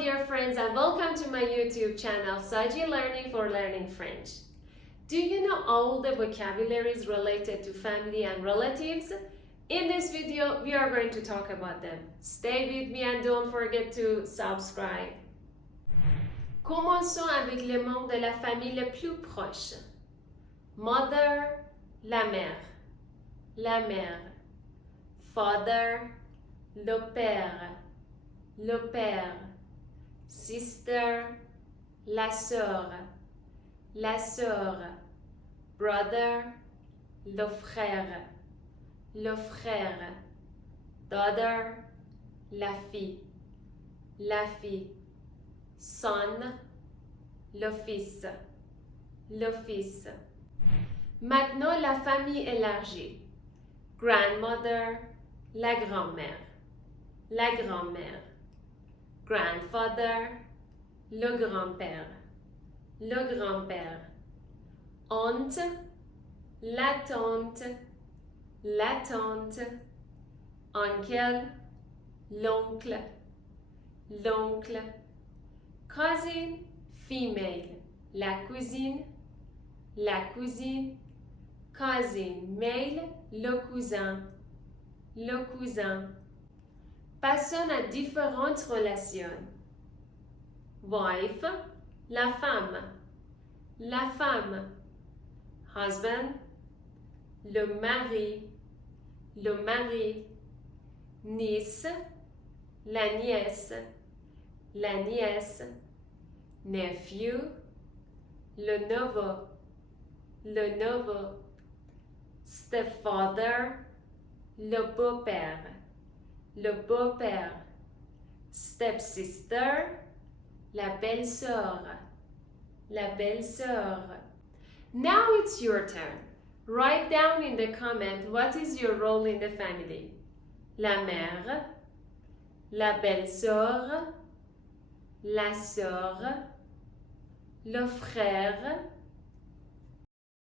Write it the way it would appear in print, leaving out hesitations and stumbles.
dear friends, and welcome to my YouTube channel, Saji Learning for Learning French. Do you know all the vocabularies related to family and relatives? In this video, we are going to talk about them. Stay with me and don't forget to subscribe. Commençons avec les membres de la famille les plus proches. Mother, la mère. La mère. Father, le père. Le père. Sister, la sœur. La sœur. Brother, le frère. Le frère. Daughter, la fille. La fille. Son, le fils. Le fils. Maintenant, la famille élargie. Grandmother, la grand-mère. La grand-mère. Grandfather, le grand-père. Le grand-père. Aunt, la tante. La tante. Uncle, l'oncle. L'oncle. Cousin, female. La cousine. La cousine. Cousin, male. Le cousin. Le cousin. Passons à différentes relations. Wife, la femme. La femme. Husband, le mari. Le mari. Niece, la nièce. La nièce. Nephew, le neveu. Le neveu. Stepfather, le beau-père. Le beau-père. Stepsister, la belle-sœur. La belle-sœur. Now it's your turn. Write down in the comment what is your role in the family. La mère, la belle-sœur, la sœur, le frère,